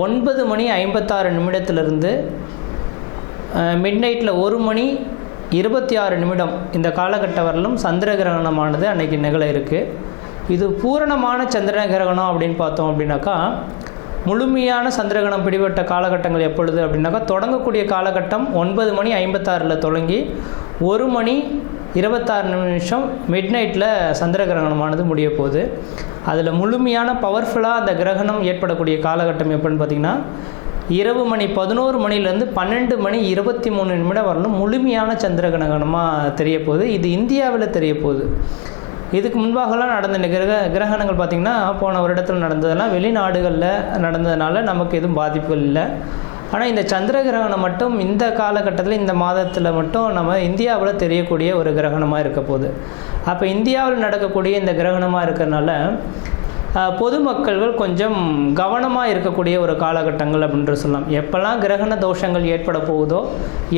ஒன்பது மணி ஐம்பத்தாறு நிமிடத்திலிருந்து மிட் நைட்டில் ஒரு மணி இருபத்தி ஆறு நிமிடம் இந்த காலகட்ட வரலும் சந்திர கிரகணமானது அன்னைக்கு நிகழ இருக்குது இது பூரணமான சந்திர கிரகணம் அப்படின்னு பார்த்தோம் அப்படின்னாக்கா முழுமையான சந்திரகிரகணம் பிடிபட்ட காலகட்டங்கள் எப்பொழுது அப்படின்னாக்கா தொடங்கக்கூடிய காலகட்டம் ஒன்பது மணி ஐம்பத்தாறில் தொடங்கி ஒரு மணி இருபத்தாறு நிமிஷம் மிட் நைட்டில் சந்திர கிரகணமானது முடிய போகுது. அதில் முழுமையான பவர்ஃபுல்லாக அந்த கிரகணம் ஏற்படக்கூடிய காலகட்டம் எப்படின்னு பார்த்திங்கன்னா இரவு மணி பதினோரு மணிலேருந்து பன்னெண்டு மணி இருபத்தி மூணு நிமிடம் வரலும் முழுமையான சந்திர கிரகணமாக தெரிய போகுது. இது இந்தியாவில் தெரிய போகுது. இதுக்கு முன்பாகலாம் நடந்த கிரக கிரகணங்கள் பார்த்திங்கன்னா போன வருடத்தில் நடந்ததெல்லாம் வெளிநாடுகளில் நடந்ததுனால நமக்கு எதுவும் பாதிப்புகள் இல்லை. ஆனால் இந்த சந்திர கிரகணம் மட்டும் இந்த காலகட்டத்தில் இந்த மாதத்தில் மட்டும் நம்ம இந்தியாவில் தெரியக்கூடிய ஒரு கிரகணமாக இருக்க போகுது. அப்போ இந்தியாவில் நடக்கக்கூடிய இந்த கிரகணமாக இருக்கிறனால பொதுமக்கள்கள் கொஞ்சம் கவனமாக இருக்கக்கூடிய ஒரு காலகட்டங்கள் அப்படின்ற சொல்லலாம். எப்போல்லாம் கிரகண தோஷங்கள் ஏற்பட போகுதோ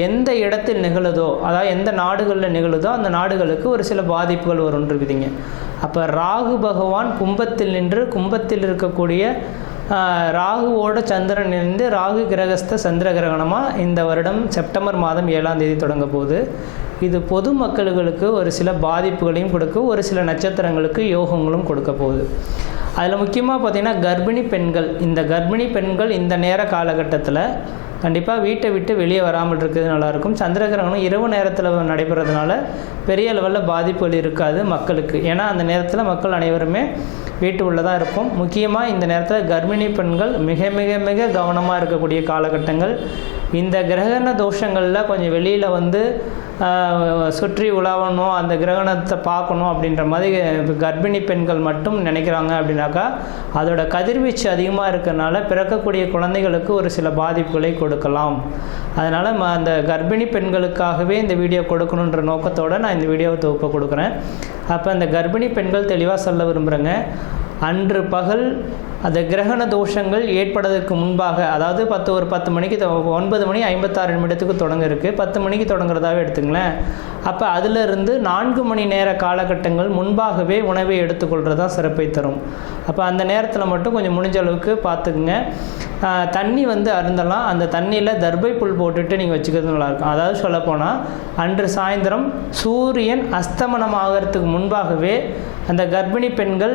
எந்த இடத்தில் நிகழுதோ அதாவது எந்த நாடுகளில் நிகழுதோ அந்த நாடுகளுக்கு ஒரு சில பாதிப்புகள் வரும் இருக்குதுங்க. அப்போ ராகு பகவான் கும்பத்தில் நின்று கும்பத்தில் இருக்கக்கூடிய ராகுவோட சந்திரன் இருந்து ராகு கிரகஸ்த சந்திர கிரகணமாக இந்த வருடம் செப்டம்பர் மாதம் ஏழாம் தேதி தொடங்க போகுது. இது பொது மக்களுக்கு ஒரு சில பாதிப்புகளையும் கொடுக்க ஒரு சில நட்சத்திரங்களுக்கு யோகங்களும் கொடுக்க போகுது. அதில் முக்கியமாக பார்த்திங்கன்னா கர்ப்பிணி பெண்கள் இந்த கர்ப்பிணி பெண்கள் இந்த நேர காலகட்டத்தில் கண்டிப்பாக வீட்டை விட்டு வெளியே வராமல் இருக்கிறது நல்லாயிருக்கும் சந்திர கிரகணம் இரவு நேரத்தில் நடைபெறதுனால பெரிய லெவலில் பாதிப்புகள் இருக்காது மக்களுக்கு. ஏன்னா அந்த நேரத்தில் மக்கள் அனைவருமே வீட்டு உள்ளதாக இருக்கும் முக்கியமாக இந்த நேரத்தில் கர்ப்பிணி பெண்கள் மிக மிக மிக கவனமாக இருக்கக்கூடிய காலகட்டங்கள். இந்த கிரகண தோஷங்களில் கொஞ்சம் வெளியில் வந்து சுற்றி உலாவணும் அந்த கிரகணத்தை பார்க்கணும் அப்படின்ற மாதிரி கர்ப்பிணி பெண்கள் மட்டும் நினைக்கிறாங்க அப்படின்னாக்கா அதோட கதிர்வீச்சு அதிகமாக இருக்கிறனால பிறக்கக்கூடிய குழந்தைகளுக்கு ஒரு சில பாதிப்புகளை கொடுக்கலாம். அதனால் அந்த கர்ப்பிணி பெண்களுக்காகவே இந்த வீடியோ கொடுக்கணுன்ற நோக்கத்தோடு நான் இந்த வீடியோவை தொகுப்பை கொடுக்குறேன். அப்போ அந்த கர்ப்பிணி பெண்கள் தெளிவாக சொல்ல விரும்புகிறேங்க அன்று பகல் அந்த கிரகண தோஷங்கள் ஏற்படுவதற்கு முன்பாக அதாவது பத்து ஒரு பத்து மணிக்கு ஒன்பது மணி ஐம்பத்தாறு நிமிடத்துக்கு தொடங்க இருக்குது பத்து மணிக்கு தொடங்குறதாவே எடுத்துங்களேன். அப்போ அதிலிருந்து நான்கு மணி நேர காலகட்டங்கள் முன்பாகவே உணவை எடுத்துக்கொள்கிறது தான் சிறப்பை தரும். அப்போ அந்த நேரத்தில் மட்டும் கொஞ்சம் முடிஞ்ச அளவுக்கு பார்த்துக்குங்க தண்ணி வந்து அருந்தலாம். அந்த தண்ணியில் தர்பை புல் போட்டுட்டு நீங்கள் வச்சுக்கிறது நல்லாயிருக்கும் அதாவது சொல்லப்போனால் அன்று சாயந்தரம் சூரியன் அஸ்தமனம் ஆகிறதுக்கு முன்பாகவே அந்த கர்ப்பிணி பெண்கள்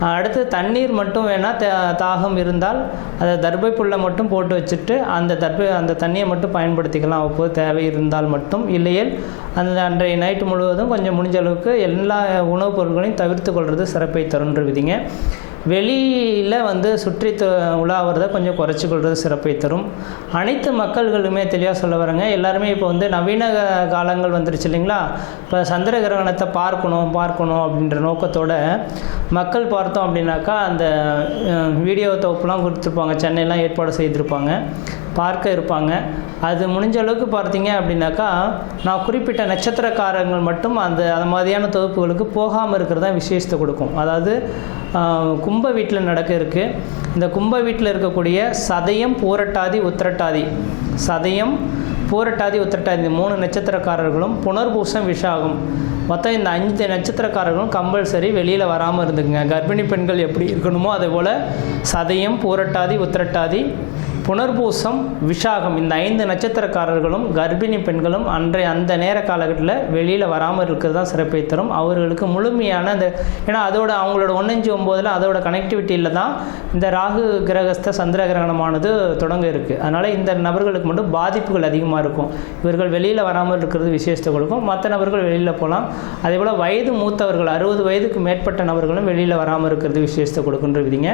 அடுத்து தண்ணீர் மட்டும் வேணால் தாகம் இருந்தால் அதை தர்பை புல்லை மட்டும் போட்டு வச்சுட்டு அந்த தர்பை அந்த தண்ணியை மட்டும் பயன்படுத்திக்கலாம். அப்போது தேவை இருந்தால் மட்டும். இல்லையேல் அந்த அன்றைய நைட்டு முழுவதும் கொஞ்சம் முடிஞ்ச அளவுக்கு எல்லா உணவுப் பொருட்களையும் தவிர்த்து கொள்வது சிறப்பை தருன்ற விதிங்க. வெளியில் வந்து சுற்றி உலாவிறத கொஞ்சம் குறைச்சி கொள்வது சிறப்பை தரும். அனைத்து மக்கள்களுமே தெளிவாக சொல்ல வரேங்க. எல்லாருமே இப்போ வந்து நவீன காலங்கள் வந்துருச்சு இல்லைங்களா? இப்போ சந்திர கிரகணத்தை பார்க்கணும் பார்க்கணும் அப்படின்ற நோக்கத்தோட மக்கள் பார்த்தோம் அப்படின்னாக்கா அந்த வீடியோ தொகுப்புலாம் கொடுத்துருப்பாங்க. சென்னையெலாம் ஏற்பாடு செய்திருப்பாங்க. பார்க்க இருப்பாங்க. அது முடிஞ்ச அளவுக்கு பார்த்தீங்க அப்படின்னாக்கா நான் குறிப்பிட்ட நட்சத்திரக்காரங்கள் மட்டும் அந்த அந்த மாதிரியான தொகுப்புகளுக்கு போகாமல் இருக்கிறது தான் விசேஷத்தை கொடுக்கும். அதாவது கும்ப வீட்டில் நடக்க இருக்குது இந்த கும்ப வீட்டில் இருக்கக்கூடிய சதயம் பூரட்டாதி உத்திரட்டாதி. சதயம் பூரட்டாதி உத்திரட்டாதி இந்த மூணு நட்சத்திரக்காரர்களும் புனர்பூசம் விஷாகம். மொத்தம் இந்த அஞ்சு நட்சத்திரக்காரர்களும் கம்பல்சரி வெளியில் வராமல் இருந்துக்குங்க. கர்ப்பிணி பெண்கள் எப்படி இருக்கணுமோ அதே போல் சதயம் பூரட்டாதி உத்திரட்டாதி புனர்பூசம் விஷாகம். இந்த ஐந்து நட்சத்திரக்காரர்களும் கர்ப்பிணி பெண்களும் அன்றைய அந்த நேர காலகட்டத்தில் வெளியில் வராமல் இருக்கிறது தான் சிறப்பை தரும். அவர்களுக்கு முழுமையான அந்த ஏன்னா அதோட அவங்களோட ஒன்னஞ்சு ஒம்போதில் அதோட கனெக்டிவிட்டியில் தான் இந்த ராகு கிரகஸ்த சந்திர கிரகணமானது தொடங்க இருக்குது அதனால் இந்த நபர்களுக்கு மட்டும் பாதிப்புகள் அதிகமாக இருக்கும். இவர்கள் வெளியில் வராமல் இருக்கிறது விசேஷத்தை கொடுக்கும். மற்ற நபர்கள் வெளியில் போகலாம் அதே போல் வயது மூத்தவர்கள் அறுபது வயதுக்கு மேற்பட்ட நபர்களும் வெளியில் வராமல் இருக்கிறது விசேஷத்தை கொடுக்குன்ற விதிங்க.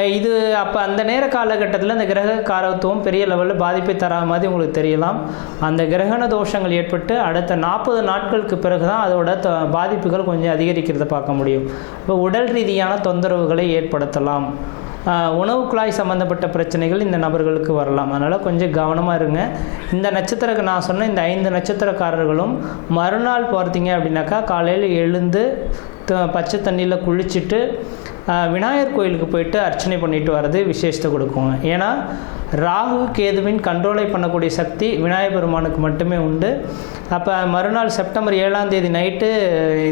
இது அப்போ அந்த நேர காலகட்டத்தில் இந்த கிரக காரத்துவம் பெரிய லெவலில் பாதிப்பை தராத மாதிரி உங்களுக்கு தெரியலாம். அந்த கிரகண தோஷங்கள் ஏற்பட்டு அடுத்த நாற்பது நாட்களுக்கு பிறகு தான் அதோட த- பாதிப்புகள் கொஞ்சம் அதிகரிக்கிறத பார்க்க முடியும். இப்போ உடல் ரீதியான தொந்தரவுகளை ஏற்படுத்தலாம். உணவு குழாய் சம்மந்தப்பட்ட பிரச்சனைகள் இந்த நபர்களுக்கு வரலாம். அதனால் கொஞ்சம் கவனமாக இருங்க. இந்த நட்சத்திரக்கு நான் சொன்ன இந்த ஐந்து நட்சத்திரக்காரர்களும் மறுநாள் பார்த்தீங்க அப்படின்னாக்கா காலையில் எழுந்து த- பச்சை தண்ணியில் குளிச்சுட்டு விநாயகர் கோயிலுக்கு போயிட்டு அர்ச்சனை பண்ணிட்டு வர்றது விசேஷத்தை கொடுக்குங்க ஏன்னா ராகு கேதுவின் கண்ட்ரோலை பண்ணக்கூடிய சக்தி விநாயகர் பெருமானுக்கு மட்டுமே உண்டு. அப்போ மறுநாள் செப்டம்பர் ஏழாம் தேதி நைட்டு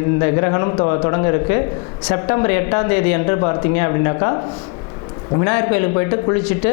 இந்த கிரகணம் தொ தொடங்க இருக்குது செப்டம்பர் எட்டாம் தேதி அன்று பார்த்தீங்க அப்படின்னாக்கா விநாயகர் கோயிலுக்கு போயிட்டு குளிச்சுட்டு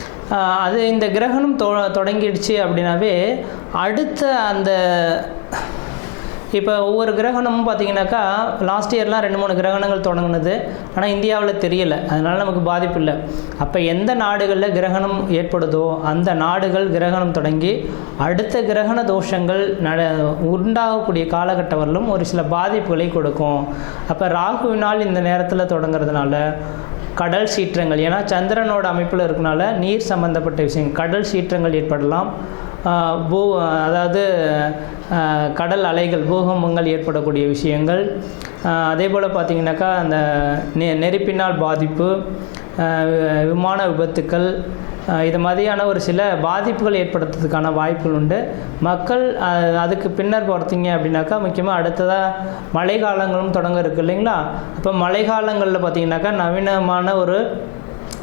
அது இந்த கிரகணம் தொ தொடங்கிடுச்சு அப்படின்னாவே அடுத்த அந்த இப்போ ஒவ்வொரு கிரகணமும் பார்த்தீங்கன்னாக்கா லாஸ்ட் இயர்லாம் ரெண்டு மூணு கிரகணங்கள் தொடங்குனது. ஆனால் இந்தியாவில் தெரியலை. அதனால் நமக்கு பாதிப்பு இல்லை. அப்போ எந்த நாடுகளில் கிரகணம் ஏற்படுதோ அந்த நாடுகள் கிரகணம் தொடங்கி அடுத்த கிரகண தோஷங்கள் நட உண்டாகக்கூடிய காலகட்டம் வரலும் ஒரு சில பாதிப்புகளை கொடுக்கும். அப்போ ராகுவினால் இந்த நேரத்தில் தொடங்குறதுனால கடல் சீற்றங்கள். ஏன்னா சந்திரனோட அமைப்பில் இருக்கனால நீர் சம்பந்தப்பட்ட விஷயம் கடல் சீற்றங்கள் ஏற்படலாம். பூ அதாவது கடல் அலைகள் பூகம்பங்கள் ஏற்படக்கூடிய விஷயங்கள். அதே போல் பார்த்திங்கனாக்கா அந்த நெ நெருப்பினால் பாதிப்பு விமான விபத்துக்கள் இது மாதிரியான ஒரு சில பாதிப்புகள் ஏற்படுத்துறதுக்கான வாய்ப்புகள் உண்டு. மக்கள் அதுக்கு பின்னர் பார்த்தீங்க அப்படின்னாக்கா முக்கியமாக அடுத்ததாக மழை காலங்களும் தொடங்க இருக்கு இல்லைங்களா? இப்போ மழை காலங்களில் பார்த்தீங்கன்னாக்கா நவீனமான ஒரு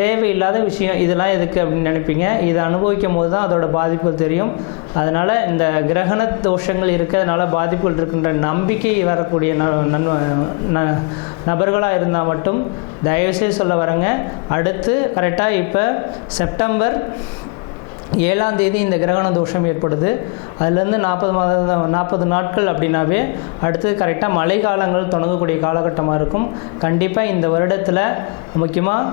தேவையில்லாத விஷயம் இதெல்லாம் எதுக்கு அப்படின்னு நினைப்பீங்க? இதை அனுபவிக்கும் போது தான் அதோட பாதிப்புகள் தெரியும். அதனால் இந்த கிரகண தோஷங்கள் இருக்கிறதுனால பாதிப்புகள் இருக்கின்ற நம்பிக்கை வரக்கூடிய ந நபர்களாக இருந்தால் மட்டும் தயவுசெய்து சொல்ல வரேங்க. அடுத்து கரெக்டாக இப்போ செப்டம்பர் ஏழாம் தேதி இந்த கிரகண தோஷம் ஏற்படுது. அதுலேருந்து நாற்பது மாத நாற்பது நாட்கள் அப்படின்னாவே அடுத்து கரெக்டாக மழை காலங்கள் தொடங்கக்கூடிய காலகட்டமாக இருக்கும். கண்டிப்பாக இந்த வருடத்தில் முக்கியமாக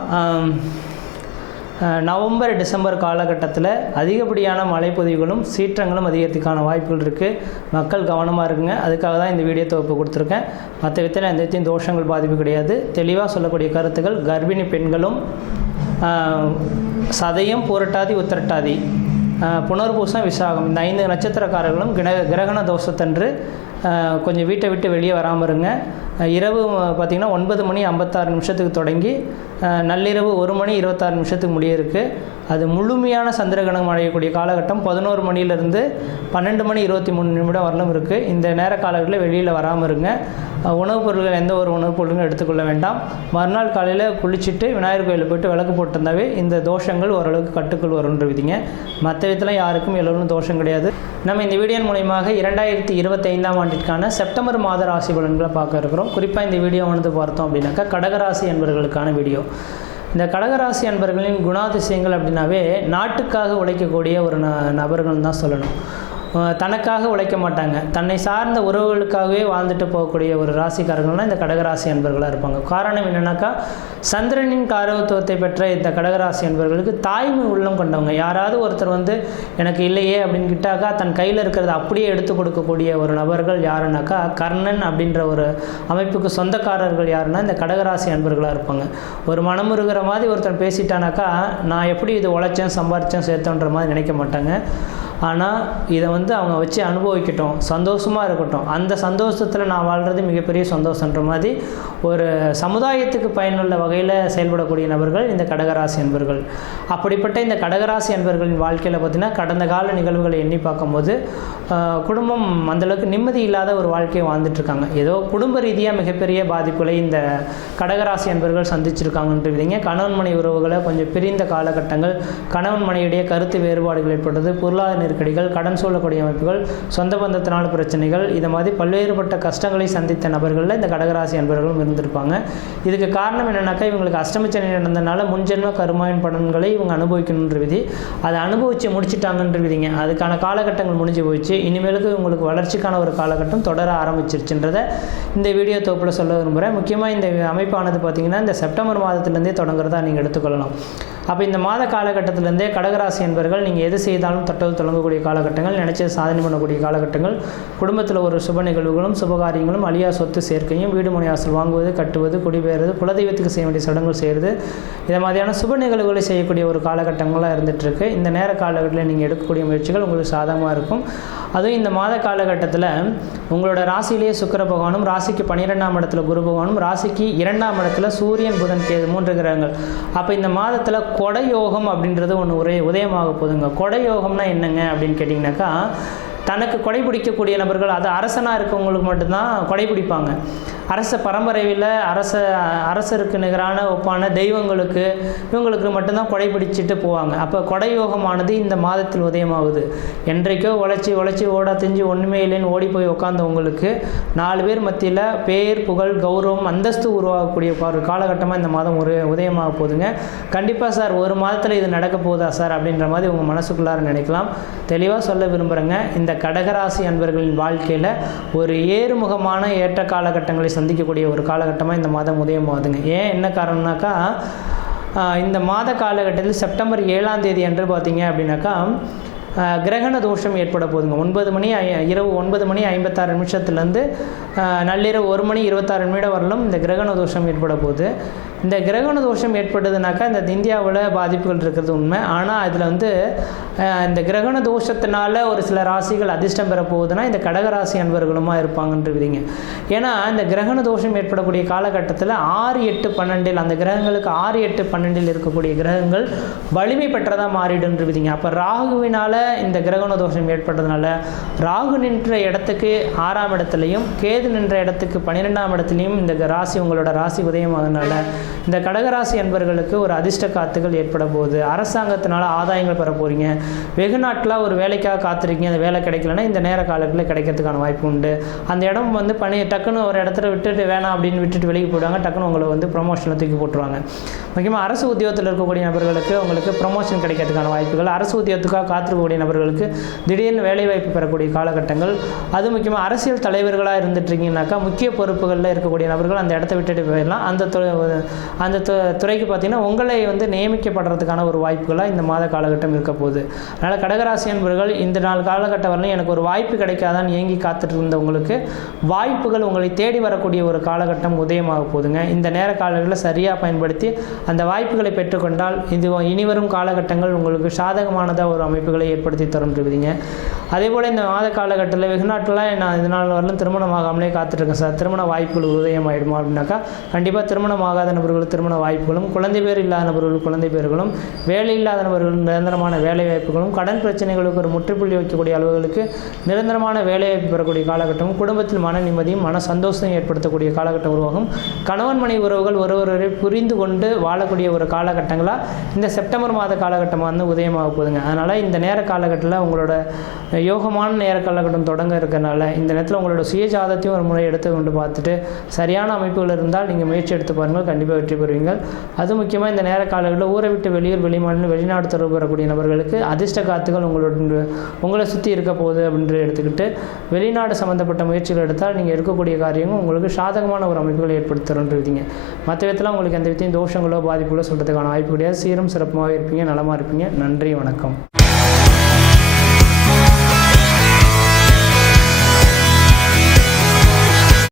நவம்பர் டிசம்பர் காலகட்டத்தில் அதிகப்படியான மழைப்பொதிவுகளும் சீற்றங்களும் அதிகரிக்கிறதுக்கான வாய்ப்புகள் இருக்குது மக்கள் கவனமாக இருக்குங்க. அதுக்காக தான் இந்த வீடியோ தொகுப்பு கொடுத்துருக்கேன். மற்ற விதத்தில் எந்த விதத்தையும் தோஷங்கள் பாதிப்பு கிடையாது. தெளிவாக சொல்லக்கூடிய கருத்துக்கள் கர்ப்பிணி பெண்களும் சதையும் சதயம் புரட்டாதி உத்திரட்டாதி. புனர்பூசம் விசாகம். இந்த ஐந்து நட்சத்திரக்காரர்களும் கிர கிரகண தோஷத்தன்று கொஞ்சம் வீட்டை விட்டு வெளியே வராமல் இருங்க. இரவு பார்த்திங்கன்னா ஒன்பது மணி ஐம்பத்தாறு நிமிஷத்துக்கு தொடங்கி நள்ளிரவு ஒரு மணி இருபத்தாறு நிமிஷத்துக்கு முடிய இருக்குது அது முழுமையான சந்திரகிரகணம் அடையக்கூடிய காலகட்டம் பதினோரு மணிலேருந்து பன்னெண்டு மணி இருபத்தி மூணு நிமிடம் வரலும் இருக்குது இந்த நேர காலகட்டத்தில் வெளியில் வராமல் இருங்க. உணவுப் பொருட்கள் எந்த ஒரு உணவுப் பொருட்களும் எடுத்துக்கொள்ள வேண்டாம். மறுநாள் காலையில் குளிச்சுட்டு விநாயகர் கோயிலில் போயிட்டு விளக்கு போட்டிருந்தாவே இந்த தோஷங்கள் ஓரளவுக்கு கட்டுக்குள் வரும்ன்ற விதிங்க மற்ற விதத்தில் யாருக்கும் எல்லோரும் தோஷம் கிடையாது. நம்ம இந்த வீடியோ மூலியமாக இரண்டாயிரத்தி இருபத்தைந்தாம் ஆண்டிற்கான செப்டம்பர் மாத ராசி பலன்களை பார்க்க இருக்கிறோம். குறிப்பாக இந்த வீடியோ வந்து பார்த்தோம் அப்படின்னாக்கா கடகராசி என்பவர்களுக்கான வீடியோ. இந்த கடகராசி அன்பர்களின் குணாதிசயங்கள் அப்படின்னாவே நாட்டுக்காக உழைக்கக்கூடிய ஒரு ந நபர்கள் தான் சொல்லணும். தனக்காக உழைக்க மாட்டாங்க. தன்னை சார்ந்த உறவுகளுக்காகவே வாழ்ந்துட்டு போகக்கூடிய ஒரு ராசிக்காரர்கள்னால் இந்த கடகராசி அன்பர்களாக இருப்பாங்க. காரணம் என்னென்னாக்கா சந்திரனின் காரவத்துவத்தை பெற்ற இந்த கடகராசி அன்பர்களுக்கு தாய்மை உள்ளம் கொண்டவங்க. யாராவது ஒருத்தர் வந்து எனக்கு இல்லையே அப்படின்னு கிட்டாக்கா தன் கையில் இருக்கிறத அப்படியே எடுத்து கொடுக்கக்கூடிய ஒரு நபர்கள் யாருன்னாக்கா கர்ணன் அப்படின்ற ஒரு அமைப்புக்கு சொந்தக்காரர்கள் யாருன்னா இந்த கடகராசி அன்பர்களாக இருப்பாங்க. ஒரு மனமுருகிற மாதிரி ஒருத்தர் பேசிட்டானாக்கா நான் எப்படி இது உழைச்சேன் சம்பாரித்தேன் சேர்த்தோன்ற மாதிரி நினைக்க மாட்டாங்க. ஆனால் இதை வந்து அவங்க வச்சு அனுபவிக்கட்டும். சந்தோஷமாக இருக்கட்டும். அந்த சந்தோஷத்தில் நான் வாழ்கிறது மிகப்பெரிய சந்தோஷன்ற மாதிரி ஒரு சமுதாயத்துக்கு பயனுள்ள வகையில் செயல்படக்கூடிய நபர்கள் இந்த கடகராசி அன்பர்கள். அப்படிப்பட்ட இந்த கடகராசி அன்பர்களின் வாழ்க்கையில் பார்த்திங்கன்னா கடந்த கால நிகழ்வுகளை எண்ணி பார்க்கும்போது குடும்பம் அந்தளவுக்கு நிம்மதி இல்லாத ஒரு வாழ்க்கையை வாழ்ந்துட்டுருக்காங்க ஏதோ குடும்ப ரீதியாக மிகப்பெரிய பாதிப்புகளை இந்த கடகராசி அன்பர்கள் சந்திச்சிருக்காங்கன்றீங்க கணவன் மனை உறவுகளை கொஞ்சம் பிரிந்த காலகட்டங்கள் கணவன் மனையுடைய கருத்து வேறுபாடுகள் ஏற்பட்டது பொருளாதார நெருக்கடிகள் கடன் சூழக்கூடிய அமைப்புகள் சொந்த பந்தத்தினால் பிரச்சனைகள் இதை மாதிரி பல்வேறுபட்ட கஷ்டங்களை சந்தித்த நபர்களில் இந்த கடகராசி அன்பர்களும் இருந்திருப்பாங்க. இதுக்கு காரணம் என்னென்னாக்கா இவங்களுக்கு அஷ்டமச்சனி நடந்தனால முன்ஜென்ம கருமாயின் பலன்களை இவங்க அனுபவிக்கணுன்ற விதி. அதை அனுபவித்து முடிச்சிட்டாங்கன்ற விதிங்க. அதுக்கான காலகட்டங்கள் முடிஞ்சு போயிடுச்சு இனிமேலுக்கு உங்களுக்கு வளர்ச்சிக்கான ஒரு காலகட்டம் தொடர ஆரம்பிச்சிருச்சுன்றதை இந்த வீடியோ தொகுப்பில் சொல்ல விரும்புகிறேன் முக்கியமாக இந்த அமைப்பானது பார்த்திங்கன்னா இந்த செப்டம்பர் மாதத்துலேருந்தே தொடங்குறதா நீங்கள் எடுத்துக்கொள்ளலாம். அப்போ இந்த மாத காலகட்டத்திலேருந்தே கடகராசி என்பர்கள் நீங்கள் எது செய்தாலும் தட்டது தொடங்கக்கூடிய காலகட்டங்கள் நினைச்சது சாதனை பண்ணக்கூடிய காலகட்டங்கள் குடும்பத்தில் ஒரு சுப நிகழ்வுகளும் சுபகாரியங்களும் அழியா சொத்து சேர்க்கையும் வீடு முனையாசல் வாங்குவது கட்டுவது குடிபெயர்வது குலதெய்வத்துக்கு செய்ய வேண்டிய சடங்குகள் செய்கிறது இதை மாதிரியான சுப நிகழ்வுகளை செய்யக்கூடிய ஒரு காலகட்டங்களாக இருந்துகிட்ருக்கு இந்த நேர காலகட்டத்தில் நீங்கள் எடுக்கக்கூடிய முயற்சிகள் உங்களுக்கு சாதகமாக இருக்கும். அதுவும் இந்த மாத காலகட்டத்தில் உங்களோட ராசியிலேயே சுக்கர பகவானும் ராசிக்கு பன்னிரெண்டாம் இடத்துல குரு பகவானும் ராசிக்கு இரண்டாம் இடத்துல சூரியன் புதன் கேது மூன்று கிரகங்கள். அப்போ இந்த மாதத்தில் கொடயோகம் அப்படின்றது ஒன்று ஒரே உதயமாக போதுங்க. கொடயோகம்னா என்னங்க அப்படின்னு கேட்டிங்கனாக்கா தனக்கு கொடை பிடிக்கக்கூடிய நபர்கள் அது அரசனாக இருக்கவங்களுக்கு மட்டும்தான் கொடை பிடிப்பாங்க அரச பரம்பரையில் அரச அரசருக்கு நிகரான ஒப்பான தெய்வங்களுக்கு இவங்களுக்கு மட்டும்தான் கொடை பிடிச்சிட்டு போவாங்க. அப்போ கொடை யோகமானது இந்த மாதத்தில் உதயமாகுது. என்றைக்கோ உழைச்சி உழைச்சி ஓட தெரிஞ்சு ஒன்றுமே இல்லைன்னு ஓடி போய் உட்காந்தவங்களுக்கு நாலு பேர் மத்தியில் பேர் புகழ் கௌரவம் அந்தஸ்து உருவாகக்கூடிய ஒரு காலகட்டமாக இந்த மாதம் ஒரு உதயமாக போகுதுங்க. கண்டிப்பாக சார் ஒரு மாதத்தில் இது நடக்க போகுதா சார் அப்படின்ற மாதிரி உங்கள் மனசுக்குள்ளார நினைக்கலாம். தெளிவாக சொல்ல விரும்புகிறேங்க இந்த கடகராசி அன்பர்களின் வாழ்க்கையில் ஒரு ஏறுமுகமான ஏற்ற காலகட்டங்களை சந்திக்கக்கூடிய ஒரு காலகட்டமாக இந்த மாதம் உதயமாகுதுங்க ஏன் என்ன காரணம்னாக்கா இந்த மாத காலகட்டத்தில் செப்டம்பர் ஏழாம் தேதி அன்று பார்த்தீங்க அப்படின்னாக்கா கிரகண தோஷம் ஏற்பட போகுதுங்க. ஒன்பது மணி இரவு ஒன்பது மணி ஐம்பத்தாறு நிமிஷத்துலேருந்து நள்ளிரவு ஒரு மணி இருபத்தாறு நிமிடம் வரலும் இந்த கிரகண தோஷம் ஏற்பட போகுது. இந்த கிரகண தோஷம் ஏற்பட்டதுனாக்கா இந்த இந்தியாவில் பாதிப்புகள் இருக்கிறது உண்மை. ஆனால் அதில் வந்து இந்த கிரகண தோஷத்தினால ஒரு சில ராசிகள் அதிர்ஷ்டம் பெற போகுதுன்னா இந்த கடகராசி அன்பர்களுமா இருப்பாங்கன்றீங்க ஏன்னா இந்த கிரகண தோஷம் ஏற்படக்கூடிய காலகட்டத்தில் ஆறு எட்டு பன்னெண்டில் அந்த கிரகங்களுக்கு ஆறு எட்டு பன்னெண்டில் இருக்கக்கூடிய கிரகங்கள் வலிமை பெற்றதாக மாறிடுன்றீங்க அப்போ ராகுவினால் இந்த கிரகண தோஷம் ஏற்பட்டதுனால ராகு நின்ற இடத்துக்கு ஆறாம் இடத்துலையும் கேது நின்ற இடத்துக்கு பன்னிரெண்டாம் இடத்துலையும் இந்த ராசி உங்களோட ராசி உதயமாகனால இந்த கடகராசி அன்பர்களுக்கு ஒரு அதிர்ஷ்ட காத்துகள் ஏற்பட போகுது அரசாங்கத்தினால ஆதாயங்கள் பெற போகிறீங்க வெகு நாட்டில் ஒரு வேலைக்காக காத்திருக்கீங்க. அந்த வேலை கிடைக்கலன்னா இந்த நேர காலத்தில் கிடைக்கிறதுக்கான வாய்ப்பு உண்டு. அந்த இடம் வந்து பணி டக்குன்னு ஒரு இடத்துல விட்டுட்டு வேணாம் அப்படின்னு விட்டுட்டு வெளியே போயிடுவாங்க டக்குன்னு உங்களை வந்து ப்ரொமோஷனில் தூக்கி போட்டுருவாங்க. முக்கியமாக அரசு உத்தியோகத்தில் இருக்கக்கூடிய நபர்களுக்கு உங்களுக்கு ப்ரொமோஷன் கிடைக்கிறதுக்கான வாய்ப்புகள். அரசு உத்தியோகத்துக்காக காத்திருக்கக்கூடிய நபர்களுக்கு திடீர்னு வேலைவாய்ப்பு பெறக்கூடிய காலகட்டங்கள். அது முக்கியமாக அரசியல் தலைவர்களாக இருந்துட்டுருக்கீங்கனாக்கா முக்கிய பொறுப்புகளில் இருக்கக்கூடிய நபர்கள் அந்த இடத்த விட்டுட்டு போயிடலாம். அந்த அந்த து- துறைக்கு பார்த்தீங்கன்னா உங்களை வந்து நியமிக்கப்படுறதுக்கான ஒரு வாய்ப்புகளாக இந்த மாத காலகட்டம் இருக்க போகுது. அதனால் கடகராசி அன்பர்கள் இந்த நாள் காலகட்டம் வரலையும் எனக்கு ஒரு வாய்ப்பு கிடைக்காதான்னு ஏங்கி காத்துட்டு இருந்தவங்களுக்கு வாய்ப்புகள் உங்களை தேடி வரக்கூடிய ஒரு காலகட்டம் உதயமாக போகுதுங்க. இந்த நேர காலங்களில் சரியாக பயன்படுத்தி அந்த வாய்ப்புகளை பெற்றுக்கொண்டால் இது இனிவரும் காலகட்டங்கள் உங்களுக்கு சாதகமானதாக ஒரு அமைப்புகளை ஏற்படுத்தி தரும்ன்றீங்க அதே போல் இந்த மாத காலகட்டத்தில் வெகுநாட்டெலாம் நான் நான் இதனால் வரலும் திருமணம் ஆகாமலே காத்துட்ருக்கேன் சார். திருமண வாய்ப்புகள் உதயமாயிடுமா அப்படின்னாக்கா கண்டிப்பாக திருமணம் ஆகாத நபர்கள் திருமண வாய்ப்புகளும் குழந்தை பேர் இல்லாத நபர்களுக்கு குழந்தை பேர்களும் வேலை இல்லாத நபர்கள் நிரந்தரமான வேலை வாய்ப்புகளும் கடன் பிரச்சனைகளுக்கு ஒரு முற்றுப்புள்ளி வைக்கக்கூடிய அளவுகளுக்கு நிரந்தரமான வேலை வாய்ப்பு பெறக்கூடிய காலகட்டமும் குடும்பத்தில் மன நிம்மதியும் மன சந்தோஷம் ஏற்படுத்தக்கூடிய காலகட்டம் உருவாகும். கணவன் மனை உறவுகள் ஒருவரை புரிந்து கொண்டு வாழக்கூடிய ஒரு காலகட்டங்களாக இந்த செப்டம்பர் மாத காலகட்டம் வந்து உதயமாக போகுதுங்க. அதனால் இந்த நேர காலகட்டத்தில் உங்களோட யோகமான நேர காலகட்டம் தொடங்க இருக்கிறனால இந்த நேரத்தில் உங்களோட சுய ஜாதத்தையும் ஒரு முறை எடுத்து கொண்டு பார்த்துட்டு சரியான அமைப்புகள் இருந்தால் நீங்கள் முயற்சி எடுத்து பாருங்கள். கண்டிப்பாக வெற்றி பெறுவீங்கள் அது முக்கியமாக இந்த நேர காலங்களில் ஊரை விட்டு வெளியூர் வெளிமாநிலம் வெளிநாடு தொடர்பு வரக்கூடிய நபர்களுக்கு அதிர்ஷ்ட காத்துகள் உங்களோட உங்களை சுற்றி இருக்க போகுது அப்படின்ற எடுத்துக்கிட்டு வெளிநாடு சம்மந்தப்பட்ட முயற்சிகள் எடுத்தால் நீங்கள் இருக்கக்கூடிய காரியமும் உங்களுக்கு சாதகமான ஒரு அமைப்புகளை ஏற்படுத்துறோன்றீங்க. மற்ற விதத்தில் உங்களுக்கு எந்த விதத்தையும் தோஷங்களோ பாதிப்புகளோ சொல்கிறதுக்கான வாய்ப்பு கிடையாது. சீரும் சிறப்புமாக இருப்பீங்க நலமாக இருப்பீங்க. நன்றி வணக்கம்.